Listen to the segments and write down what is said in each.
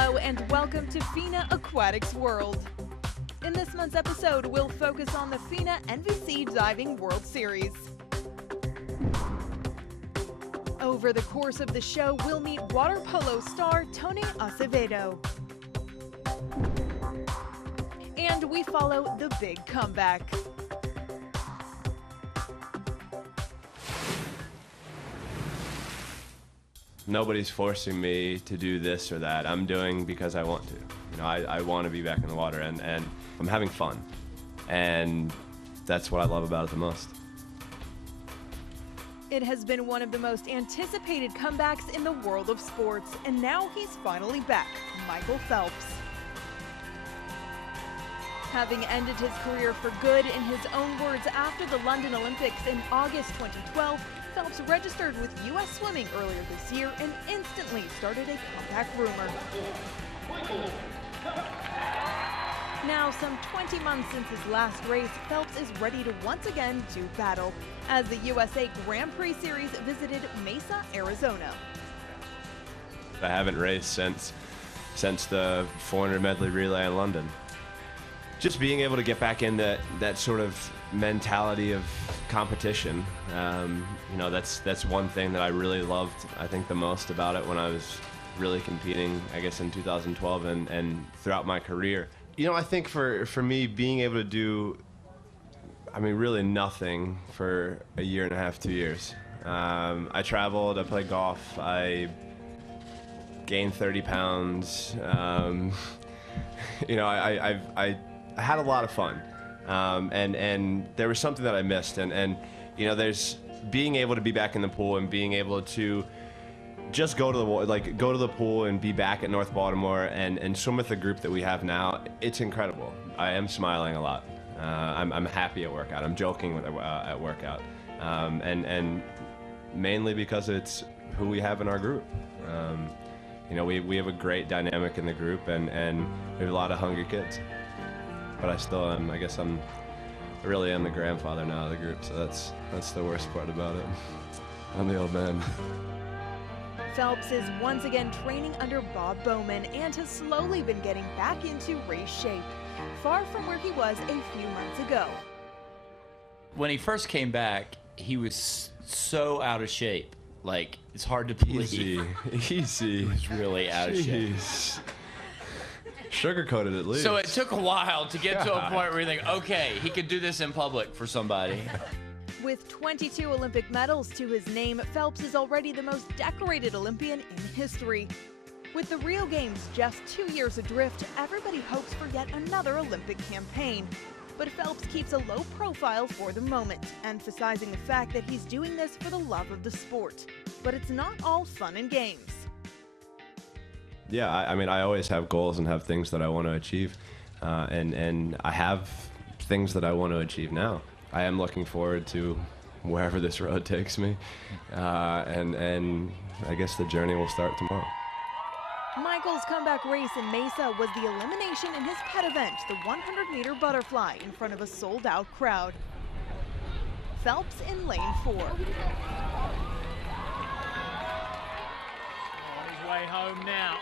Hello and welcome to FINA Aquatics World. In this month's episode, we'll focus on the FINA NVC Diving World Series. Over the course of the show, we'll meet water polo star Tony Azevedo. And we follow the big comeback. Nobody's forcing me to do this or that. I'm doing because I want to. You know, I want to be back in the water, and I'm having fun. And that's what I love about it the most. It has been one of the most anticipated comebacks in the world of sports, and now he's finally back, Michael Phelps. Having ended his career for good, in his own words, after the London Olympics in August 2012, Phelps registered with U.S. Swimming earlier this year and instantly started a comeback rumor. Now, some 20 months since his last race, Phelps is ready to once again do battle, as the USA Grand Prix Series visited Mesa, Arizona. I haven't raced since the 400 medley relay in London. Just being able to get back in that sort of mentality of competition, you know, that's one thing that I really loved, I think, the most about it when I was really competing, I guess, in 2012 and throughout my career. You know, I think for me, being able to do, I mean, really nothing for a year and a half, 2 years. I traveled, I played golf, I gained 30 pounds. You know, I had a lot of fun, and there was something that I missed, and you know, there's being able to be back in the pool and being able to just go to the pool and be back at North Baltimore and swim with the group that we have now. It's incredible. I am smiling a lot. I'm happy at workout. I'm joking at workout, and mainly because it's who we have in our group. You know, we have a great dynamic in the group, and we have a lot of hungry kids. But I still am, I guess I really am the grandfather now of the group, so that's the worst part about it. I'm the old man. Phelps is once again training under Bob Bowman and has slowly been getting back into race shape, far from where he was a few months ago. When he first came back, he was so out of shape. Like, it's hard to believe. Easy. He's really out of shape. Sugar-coated at least. So it took a while to get to a point where you think, okay, he could do this in public for somebody. With 22 Olympic medals to his name, Phelps is already the most decorated Olympian in history. With the Rio Games just 2 years adrift, everybody hopes for yet another Olympic campaign. But Phelps keeps a low profile for the moment, emphasizing the fact that he's doing this for the love of the sport. But it's not all fun and games. Yeah, I mean, I always have goals and have things that I want to achieve, and I have things that I want to achieve now. I am looking forward to wherever this road takes me, and I guess the journey will start tomorrow. Michael's comeback race in Mesa was the elimination in his pet event, the 100-meter butterfly, in front of a sold-out crowd. Phelps in lane 4. On his way home now.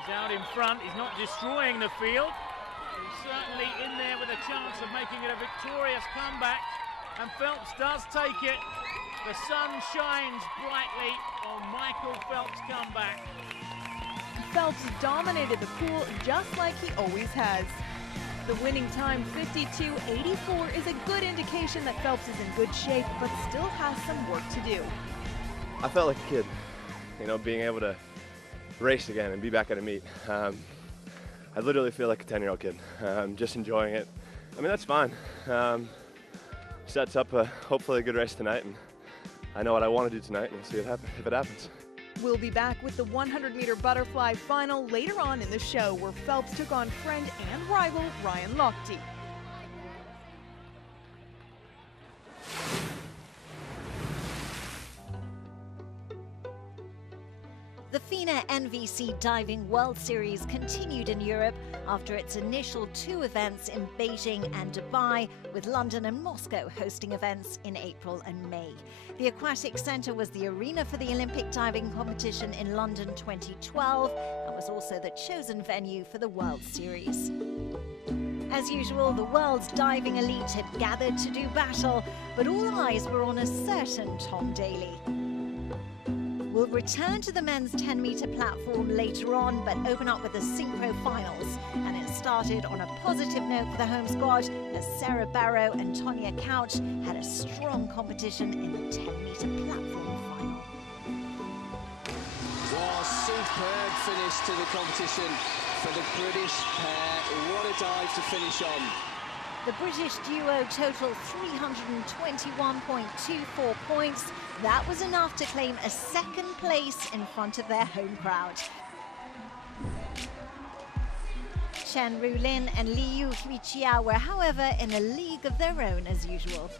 He's out in front, he's not destroying the field. He's certainly in there with a chance of making it a victorious comeback. And Phelps does take it. The sun shines brightly on Michael Phelps' comeback. Phelps dominated the pool just like he always has. The winning time, 52.84, is a good indication that Phelps is in good shape, but still has some work to do. I felt like a kid, you know, being able to race again and be back at a meet. I literally feel like a 10-year-old kid, just enjoying it. I mean, that's fine. Sets up hopefully a good race tonight, and I know what I want to do tonight, and we'll see if it happens. We'll be back with the 100-meter butterfly final later on in the show, where Phelps took on friend and rival Ryan Lochte. The FINA NVC Diving World Series continued in Europe after its initial 2 events in Beijing and Dubai, with London and Moscow hosting events in April and May. The Aquatic Centre was the arena for the Olympic diving competition in London 2012 and was also the chosen venue for the World Series. As usual, the world's diving elite had gathered to do battle, but all eyes were on a certain Tom Daley. We'll return to the men's 10-metre platform later on, but open up with the synchro finals. And it started on a positive note for the home squad, as Sarah Barrow and Tonya Couch had a strong competition in the 10-metre platform final. Oh, superb finish to the competition for the British pair. What a dive to finish on. The British duo totaled 321.24 points. That was enough to claim a 2nd place in front of their home crowd. Chen Rulin and Liu Huiqia were, however, in a league of their own as usual.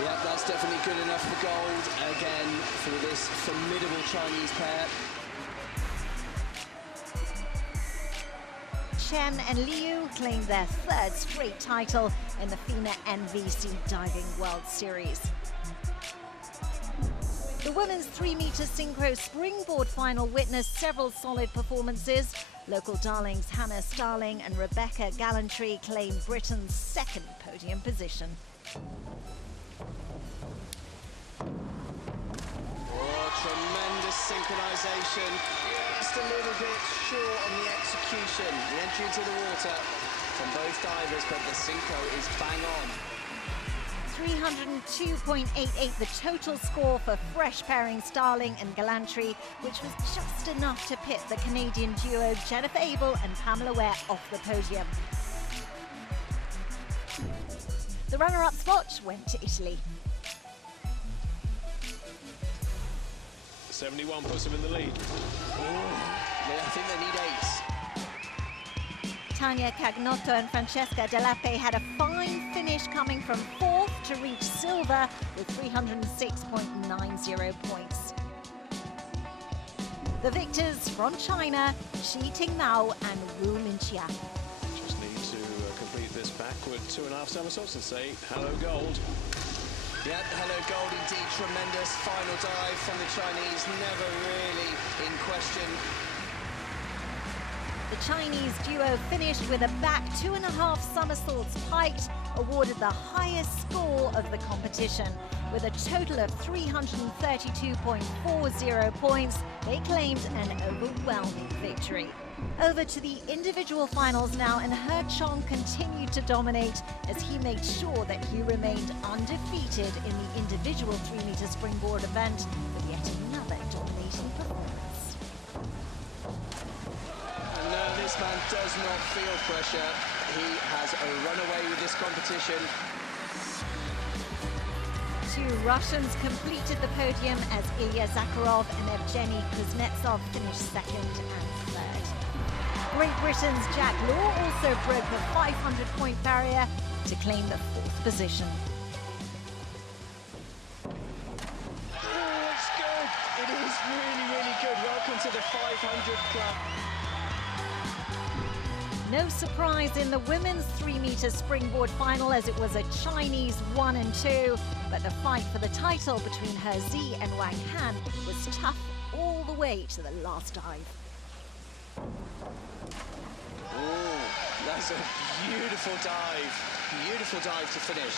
Yep, that's definitely good enough for gold again for this formidable Chinese pair. Chen and Liu claimed their 3rd straight title in the FINA NVC Diving World Series. The women's 3-metre synchro springboard final witnessed several solid performances. Local darlings Hannah Starling and Rebecca Gallantry claimed Britain's 2nd podium position. Oh, tremendous synchronisation. Just a little bit short on the execution. The entry into the water from both divers, but the synchro is bang on. 302.88 the total score for fresh pairing Starling and Gallantry, which was just enough to pit the Canadian duo Jennifer Abel and Pamela Ware off the podium. The runner-up spot went to Italy. 71 puts them in the lead. I think they need 8. Tanya Cagnotto and Francesca Delape had a fine finish, coming from 4th to reach silver with 306.90 points. The victors from China, Shi Tingmao and Wu Linqia. Just need to complete this backward 2.5 somersaults and say hello gold. Yep, hello gold indeed. Tremendous final dive from the Chinese, never really in question. The Chinese duo finished with a back 2.5 somersaults piked, awarded the highest score of the competition. With a total of 332.40 points, they claimed an overwhelming victory. Over to the individual finals now, and He Chong continued to dominate as he made sure that he remained undefeated in the individual 3-metre springboard event with yet another dominating performance. No, this man does not feel pressure. He has run away with this competition. 2 Russians completed the podium as Ilya Zakharov and Evgeny Kuznetsov finished 2nd and 3rd. Great Britain's Jack Law also broke the 500-point barrier to claim the 4th position. Oh, it's good. It is really, really good. Welcome to the 500 club. No surprise in the women's 3-metre springboard final, as it was a Chinese 1 and 2, but the fight for the title between He Zi and Wang Han was tough all the way to the last dive. Oh, that's a beautiful dive. Beautiful dive to finish.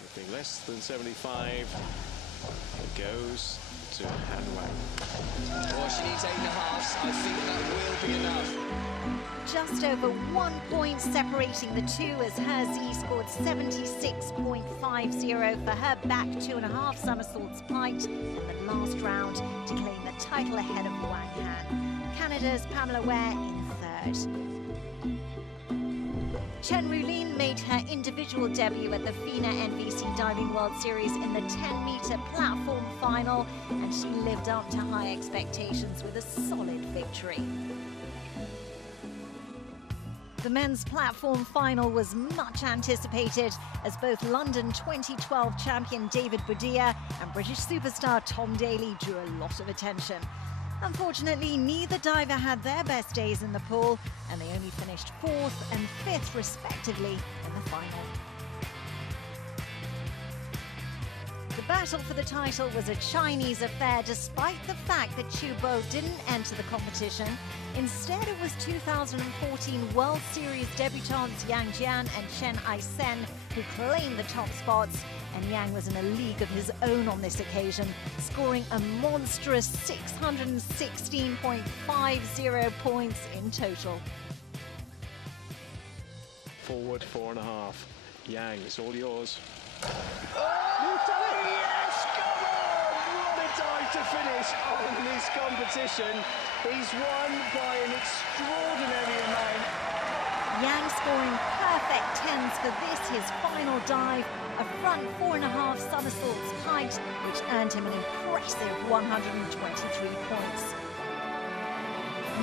Anything less than 75 goes to Han Wang. Oh, she needs 8.5. I think that will be enough. Just over 1 point separating the two, as He Zi scored 76.50 for her back 2.5 somersaults piked in the last round to claim the title ahead of Wang Han. Canada's Pamela Ware in 3rd. Chen Rulin made her individual debut at the FINA NVC Diving World Series in the 10-metre platform final, and she lived up to high expectations with a solid victory. The men's platform final was much anticipated as both London 2012 champion David Budilla and British superstar Tom Daley drew a lot of attention. Unfortunately, neither diver had their best days in the pool, and they only finished 4th and 5th respectively in the final. The battle for the title was a Chinese affair despite the fact that Chu Bo didn't enter the competition. Instead, it was 2014 World Series debutantes Yang Jian and Chen Aisen who claimed the top spots, and Yang was in a league of his own on this occasion, scoring a monstrous 616.50 points in total. Forward 4.5. Yang, it's all yours. You've done it! Yes, come on! What a dive to finish on this competition. He's won by an extraordinary amount. Yang scoring perfect 10s for this, his final dive, a front 4.5 somersaults height, which earned him an impressive 123 points.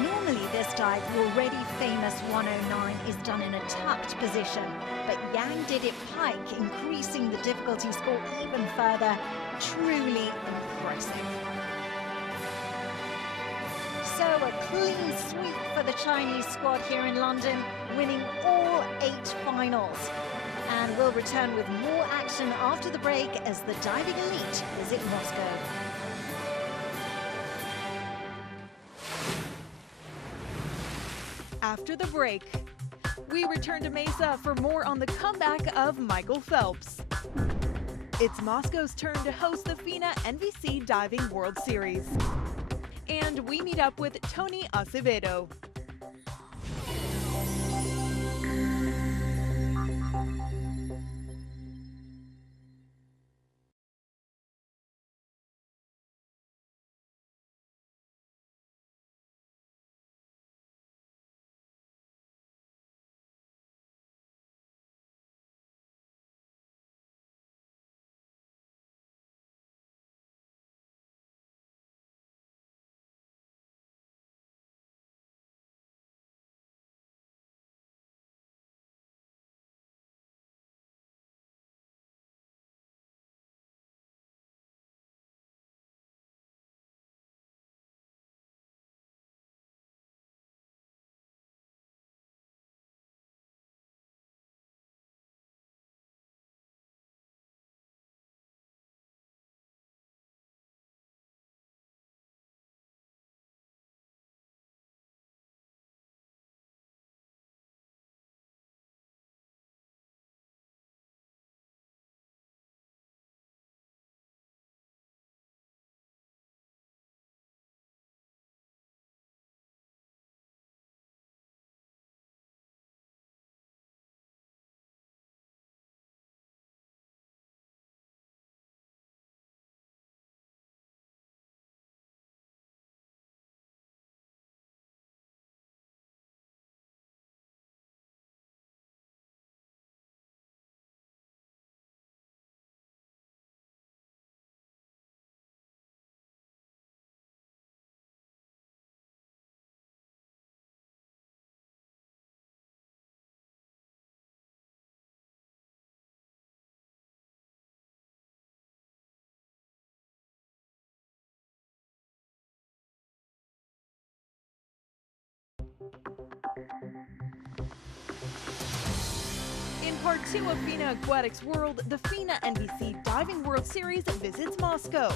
Normally this dive, the already famous 109, is done in a tucked position, but Yang did it pike, increasing the difficulty score even further. Truly impressive. So a clean sweep for the Chinese squad here in London, winning all 8 finals. And we'll return with more action after the break as the diving elite visit Moscow. After the break, we return to Mesa for more on the comeback of Michael Phelps. It's Moscow's turn to host the FINA NVC Diving World Series. And we meet up with Tony Azevedo. In part 2 of FINA Aquatics World, the FINA NVC Diving World Series visits Moscow.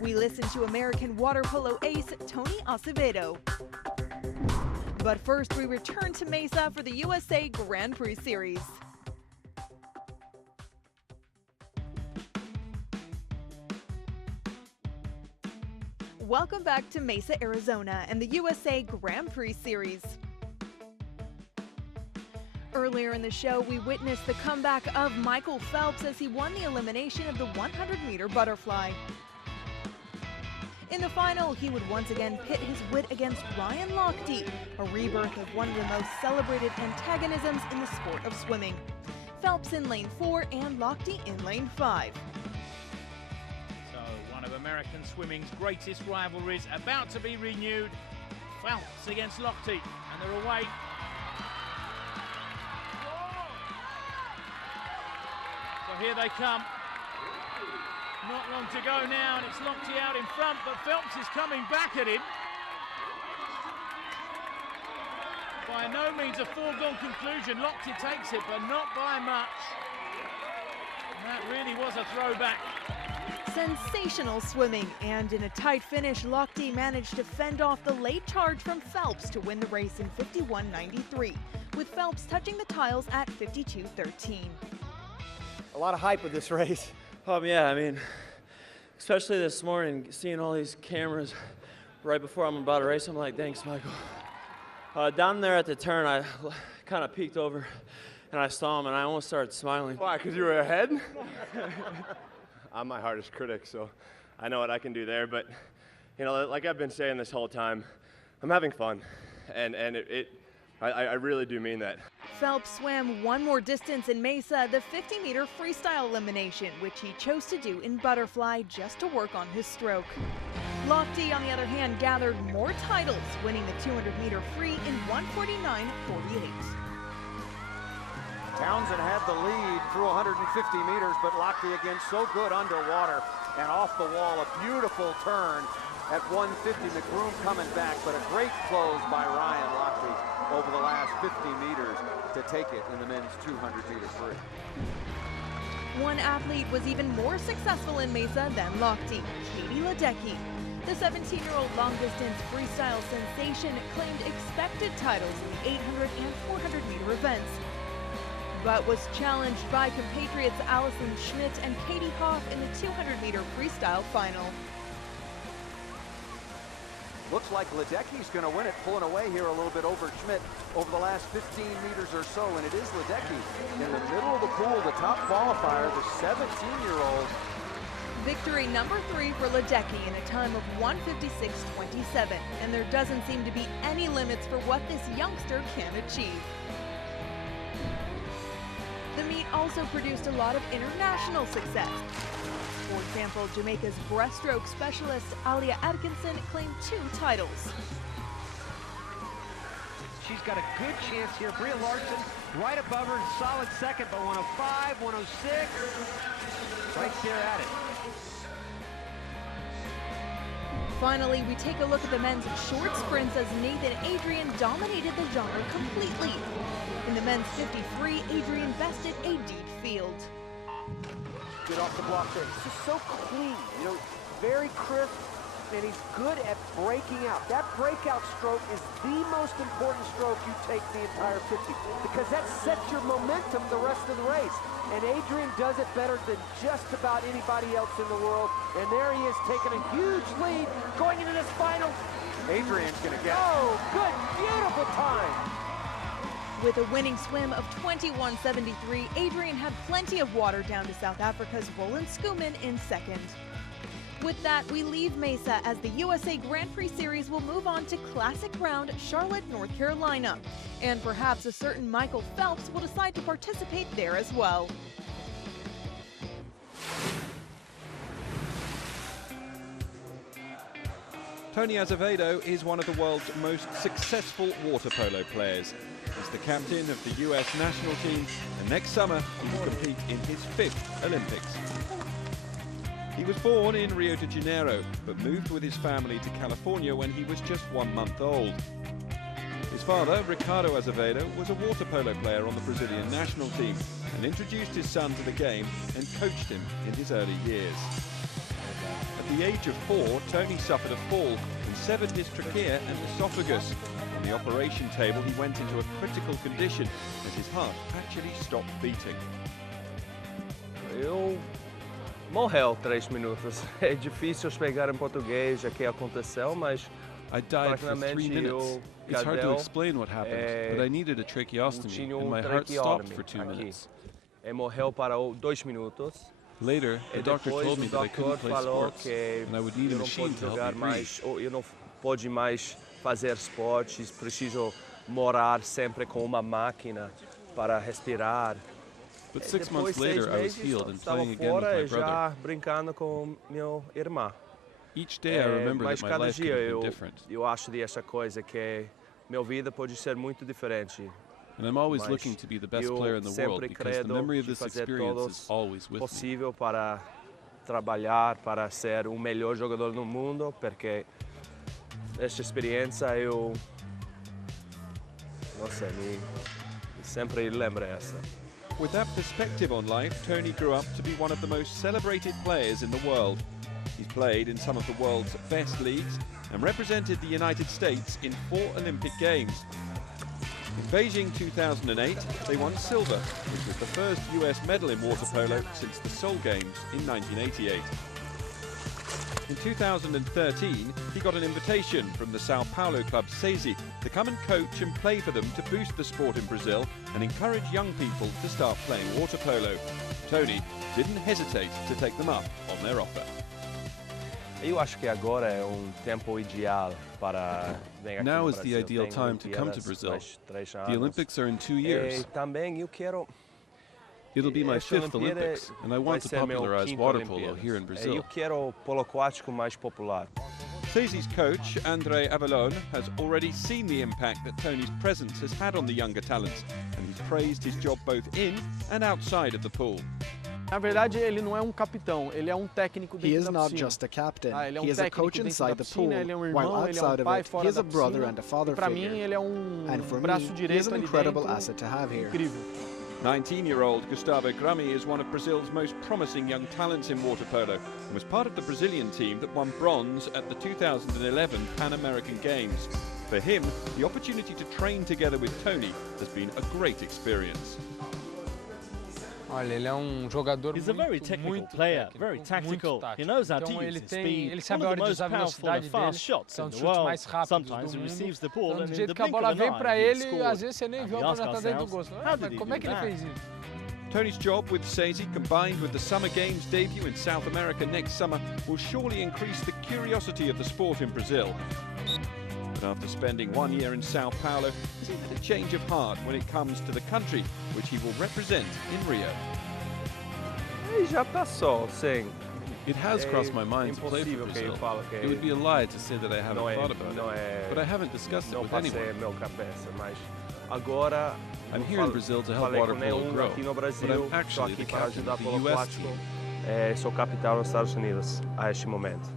We listen to American water polo ace Tony Azevedo. But first, we return to Mesa for the USA Grand Prix Series. Welcome back to Mesa, Arizona and the USA Grand Prix Series. Earlier in the show, we witnessed the comeback of Michael Phelps as he won the elimination of the 100-meter butterfly. In the final, he would once again pit his wit against Ryan Lochte, a rebirth of one of the most celebrated antagonisms in the sport of swimming. Phelps in lane 4 and Lochte in lane 5. So, one of American swimming's greatest rivalries about to be renewed. Phelps against Lochte, and they're away here they come. Not long to go now, and it's Lochte out in front, but Phelps is coming back at him. By no means a foregone conclusion. Lochte takes it, but not by much. And that really was a throwback. Sensational swimming, and in a tight finish, Lochte managed to fend off the late charge from Phelps to win the race in 51.93, with Phelps touching the tiles at 52.13. A lot of hype with this race. Yeah, I mean, especially this morning, seeing all these cameras right before I'm about to race, I'm like, thanks, Michael. Down there at the turn, I kind of peeked over and I saw him and I almost started smiling. Why, because you were ahead? I'm my hardest critic, so I know what I can do there. But, you know, like I've been saying this whole time, I'm having fun. And I really do mean that. Phelps swam one more distance in Mesa, the 50-meter freestyle elimination, which he chose to do in butterfly just to work on his stroke. Lochte, on the other hand, gathered more titles, winning the 200-meter free in 1:49.48. Townsend had the lead through 150 meters, but Lochte again so good underwater and off the wall. A beautiful turn at 150. McBroom coming back, but a great close by Ryan Lochte over the last 50 meters to take it in the men's 200-meter free. One athlete was even more successful in Mesa than Lochte, Katie Ledecky. The 17-year-old long-distance freestyle sensation claimed expected titles in the 800 and 400-meter events, but was challenged by compatriots Allison Schmidt and Katie Hoff in the 200-meter freestyle final. Looks like Ledecky's going to win it, pulling away here a little bit over Schmidt over the last 15 meters or so, and it is Ledecky in the middle of the pool, the top qualifier, the 17-year-old. Victory number 3 for Ledecky in a time of 1:56.27, and there doesn't seem to be any limits for what this youngster can achieve. The meet also produced a lot of international success. For example, Jamaica's breaststroke specialist Alia Atkinson claimed 2 titles. She's got a good chance here. Bria Larson right above her, solid second, but 105, 106, right there at it. Finally, we take a look at the men's short sprints as Nathan Adrian dominated the genre completely. In the men's 50-free, Adrian bested a deep field. Get off the block there. It's just so clean, you know, very crisp, and he's good at breaking out. That breakout stroke is the most important stroke you take the entire 50, because that sets your momentum the rest of the race. And Adrian does it better than just about anybody else in the world. And there he is, taking a huge lead going into this final. Adrian's gonna get it. Oh, good, beautiful time. With a winning swim of 21.73, Adrian had plenty of water down to South Africa's Roland Schoeman in second. With that, we leave Mesa as the USA Grand Prix Series will move on to Classic Ground, Charlotte, North Carolina. And perhaps a certain Michael Phelps will decide to participate there as well. Tony Azevedo is one of the world's most successful water polo players. He's the captain of the US national team, and next summer he will compete in his 5th Olympics. He was born in Rio de Janeiro, but moved with his family to California when he was just 1 month old. His father, Ricardo Azevedo, was a water polo player on the Brazilian national team and introduced his son to the game and coached him in his early years. At the age of 4, Tony suffered a fall and severed his trachea and esophagus. On the operation table, he went into a critical condition as his heart actually stopped beating. Morreu 3 minutos. É difícil explicar em português o que aconteceu, mas I died for 3 minutes. It's hard to explain what happened, but I needed a tracheostomy and my heart stopped for 2 minutes. Morreu para 2 minutos. Later, the doctor told me that I couldn't play sports and I would need a machine to help me breathe. Eu não pude mais fazer esportes, preciso morar sempre com uma máquina para respirar. But 6 months later, I was healed and playing again with my brother. Brincando com meu irmão. Each day I remember Mas that my cada life could dia have been different. eu acho dessa coisa que minha vida pode ser muito diferente. And I'm always looking to be the best player in the world because the memory of this experience is always with me. Possível para trabalhar para ser o melhor jogador no mundo, porque esta experiência eu não sei, sempre lembro essa. With that perspective on life, Tony grew up to be one of the most celebrated players in the world. He's played in some of the world's best leagues and represented the United States in 4 Olympic Games. In Beijing 2008, they won silver, which was the first US medal in water polo since the Seoul Games in 1988. In 2013, he got an invitation from the Sao Paulo club SESI to come and coach and play for them to boost the sport in Brazil and encourage young people to start playing water polo. Tony didn't hesitate to take them up on their offer. Eu acho que agora é tempo ideal para vir aqui Now no is the Brasil. ideal Tem time to come to Olimpíadas Brazil. mais 3 The anos. Olympics are in 2 years. Também eu quero. It'll be my Esta 5th Olimpíada Olympics, and I vai want to ser meu popularize quinto water Olimpíadas. polo here in Brazil. Eu quero o polo aquático mais popular. SESI's coach, André Avelone, has already seen the impact that Tony's presence has had on the younger talents, and he's praised his job both in and outside of the pool. Na verdade, ele não é capitão, ele é técnico dentro He is da not piscina. just a captain. Ele é He is a técnico coach dentro inside da the piscina, pool, ele é while irmão, ele outside pai of it, fora he is da a brother piscina. and a father Para mim, figure. ele é And for me, braço he is direito an ali incredible dentro. asset to have here. Incrível. 19-year-old Gustavo Grummy is one of Brazil's most promising young talents in water polo and was part of the Brazilian team that won bronze at the 2011 Pan American Games. For him, the opportunity to train together with Tony has been a great experience. Olha, ele é jogador He's a very technical player, very tactical. He knows how to use his speed. Ele One sabe of a the hora de most usar a powerful velocidade and fast dele, shots são in os the chutes world. mais rápidos Sometimes do he mundo. receives the ball Então, and do in jeito the que a blink bola of vem an para eye, he ele, scores. às vezes você nem And viu we a bola ask já tá dentro do ourselves, gosto. how did Mas he como é do que ele that? fez isso? Tony's job with SESI, combined with the Summer Games debut in South America next summer, will surely increase the curiosity of the sport in Brazil. But after spending 1 year in Sao Paulo, has he had a change of heart when it comes to the country which he will represent in Rio? Já passou, sim. It has crossed my mind to play for Impossível que eu Brazil. falo que It would be a lie to say that I haven't não thought about não it, but I haven't discussed it não with passei anyone. meu cabeça, mas agora I'm here in Brazil to help falei water com polo nenhum grow, aqui no but Brasil, I'm estou actually aqui the para captain ajudar of the pelo US aquático. team. Sou capitão nos Estados Unidos a este momento.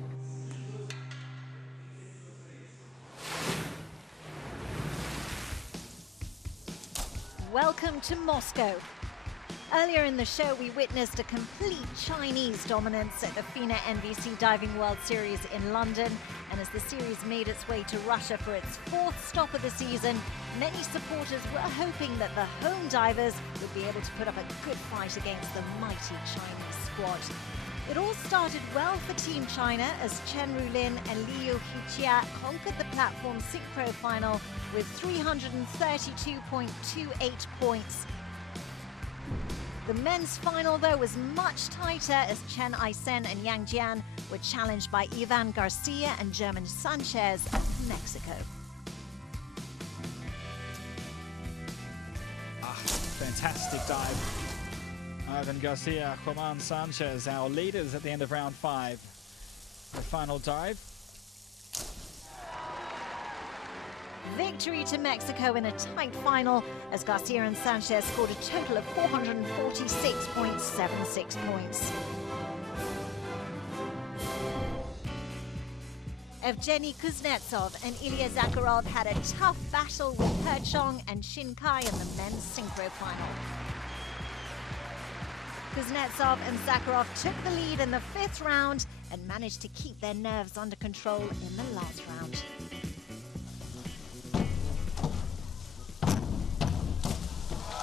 Welcome to Moscow. Earlier in the show, we witnessed a complete Chinese dominance at the FINA NVC Diving World Series in London. And as the series made its way to Russia for its 4th stop of the season, many supporters were hoping that the home divers would be able to put up a good fight against the mighty Chinese squad. It all started well for Team China as Chen Rulin and Liu Huijia conquered the platform synchro final with 332.28 points. The men's final, though, was much tighter as Chen Aisen and Yang Jian were challenged by Ivan Garcia and German Sanchez from Mexico. Fantastic dive. Ivan Garcia, Roman Sanchez, our leaders at the end of round 5. The final dive. Victory to Mexico in a tight final as Garcia and Sanchez scored a total of 446.76 points. Evgeny Kuznetsov and Ilya Zakharov had a tough battle with Perchong and Shin Kai in the men's synchro final. Kuznetsov and Zakharov took the lead in the 5th round and managed to keep their nerves under control in the last round.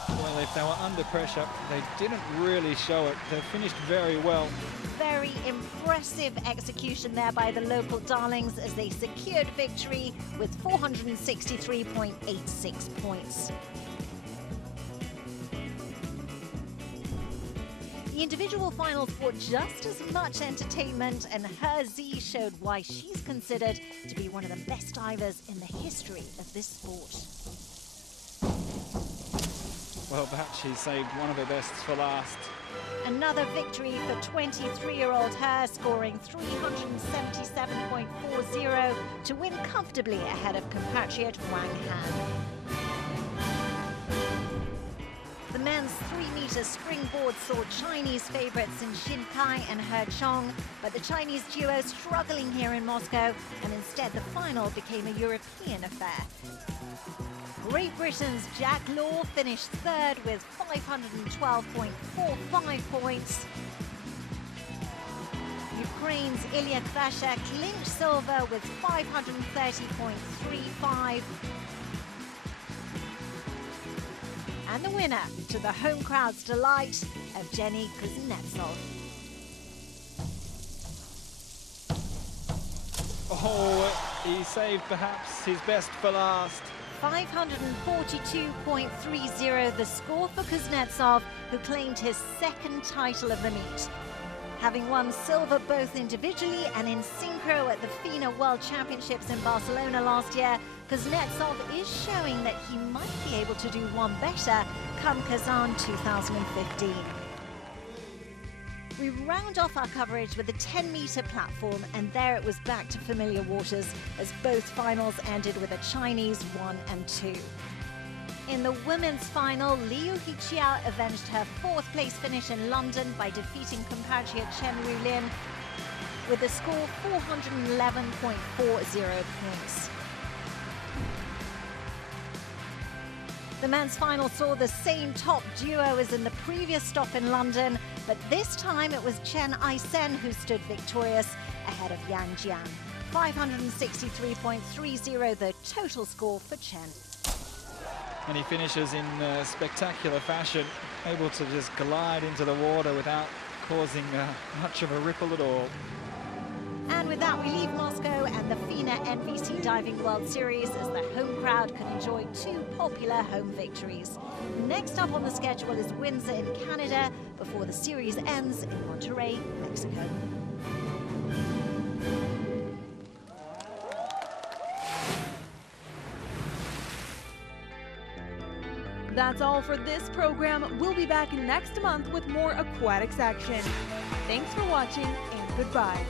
Well, if they were under pressure, they didn't really show it. They finished very well. Very impressive execution there by the local darlings as they secured victory with 463.86 points. The individual finals brought just as much entertainment, and He Zi showed why she's considered to be one of the best divers in the history of this sport. Well, perhaps she saved one of her bests for last. Another victory for 23-year-old He, scoring 377.40 to win comfortably ahead of compatriot Wang Han. men's 3-meter springboard saw Chinese favorites in Xin Kai and He Chong, but the Chinese duo struggling here in Moscow, and instead the final became a European affair. Great Britain's Jack Law finished third with 512.45 points. Ukraine's Ilya Kvasha clinched silver with 530.35. And the winner, to the home crowd's delight, Evgeny Kuznetsov. Oh, he saved perhaps his best for last. 542.30, the score for Kuznetsov, who claimed his second title of the meet. Having won silver both individually and in synchro at the FINA World Championships in Barcelona last year, Kuznetsov is showing that he might be able to do one better come Kazan 2015. We round off our coverage with the 10-meter platform, and there it was back to familiar waters as both finals ended with a Chinese 1 and 2. In the women's final, Liu Hiqiao avenged her 4th place finish in London by defeating compatriot Chen Rulin with a score 411.40 points. The men's final saw the same top duo as in the previous stop in London, but this time it was Chen Aisen who stood victorious ahead of Yang Jian. 563.30 the total score for Chen. And he finishes in spectacular fashion, able to just glide into the water without causing much of a ripple at all. And with that, we leave Moscow and the FINA NVC Diving World Series as the home crowd can enjoy 2 popular home victories. Next up on the schedule is Windsor in Canada before the series ends in Monterrey, Mexico. That's all for this program. We'll be back next month with more aquatics action. Thanks for watching, and goodbye.